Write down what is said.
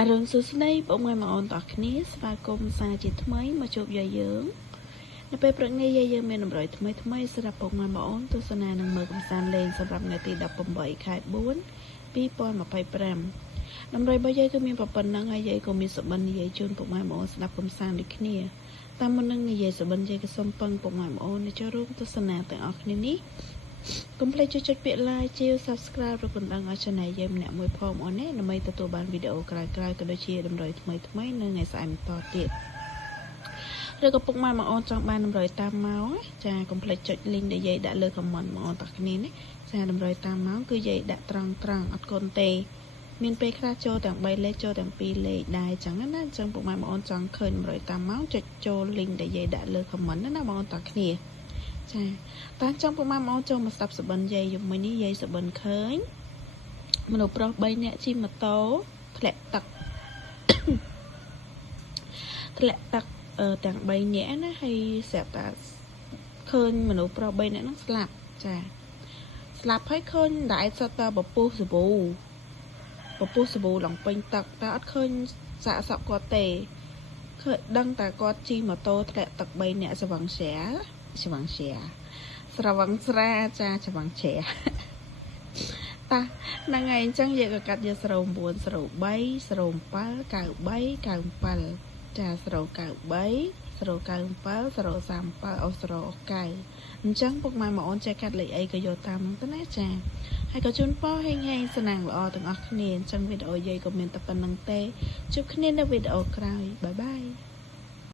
អរុនសួស្តីបងប្អូនអរគ្នាស្វាគមន៍សាជាថ្មីមកជួបយាយយើងនៅពេលព្រឹកនេះយាយយើងមានតម្រុយថ្មីសម្រាប់បងប្អូនទស្សនានឹងមើលកំសាន្តលេងសម្រាប់ថ្ងៃទី18ខែ4 2025តម្រុយរបស់យាយគឺមានប៉ុណ្ណឹងហើយយាយក៏មានសុបិននិយាយជូនបងប្អូនស្ដាប់កំសាន្តដូចគ្នាតាមមុននឹងនិយាយសុបិនយាយក៏សូមពឹងបងប្អូនចូលរួមទស្សនាទាំងអស់គ្នានេះកុំភ្លេចចុចពាក្យ like ជា subscribe ឬកណ្ដឹងឲ្យ channel យើងម្នាក់មួយផងអូនណាដើម្បីទទួលបានវីដេអូក្រោយៗក៏ដូចជាតម្រុយថ្មីនៅថ្ងៃស្អែកបន្តទៀតឬក៏ពុកម៉ែបងអូនចង់បានតម្រុយតាមម៉ោងចាកុំភ្លេចចុច link ដែលយាយដាក់លើ comment បងអូនទាំងគ្នាណាចាតម្រុយតាមម៉ោងគឺយាយដាក់ត្រង់អត់កូនទេមានពេលខ្លះចូលទាំង3លេខចូលទាំង2លេខដែរអញ្ចឹងណាអញ្ចឹងពុកម៉ែបងអូនចង់ឃើញតម្រុយតាមម៉ោងចុចចូល link ដែលយាយដាក់លើ comment ណាបងអូនទាំងគ្នាចាតាចាំពុកម៉ែបងចូលមកស្ដាប់សុបិនយាយយប់មិញនេះយាយសុបិនឃើញមនុស្សប្រុស3នាក់ជិះម៉ូតូធ្លាក់ទឹកទាំង3នាក់ណាហើយស្រាប់តែឃើញមនុស្សប្រុស3នាក់ហ្នឹងស្លាប់ចាស្លាប់ហើយឃើញតែសត្វតែពពុះសាប៊ូឡងពេញទឹកតែអត់ឃើញសាកសពគាត់ទេឃើញដឹងតែគាត់ជិះម៉ូតូធ្លាក់ទឹក3នាក់ស្វឹងស្រាចាច្រវាំងជ្រាតាហ្នឹងហើយអញ្ចឹងយើងក៏កាត់យក09 03 07 93 97ចា093 097 037 039អញ្ចឹងពុកម៉ែបងអូនចេះកាត់លេខអីក៏យកតាមហ្នឹងទៅណាចាហើយក៏ជូនពរហេងសំណាងល្អទាំងអស់គ្នាអញ្ចឹងវីដេអូយាយក៏មានតែប៉ុណ្្នឹងទេជួបគ្នានៅវីដេអូក្រោយបាយ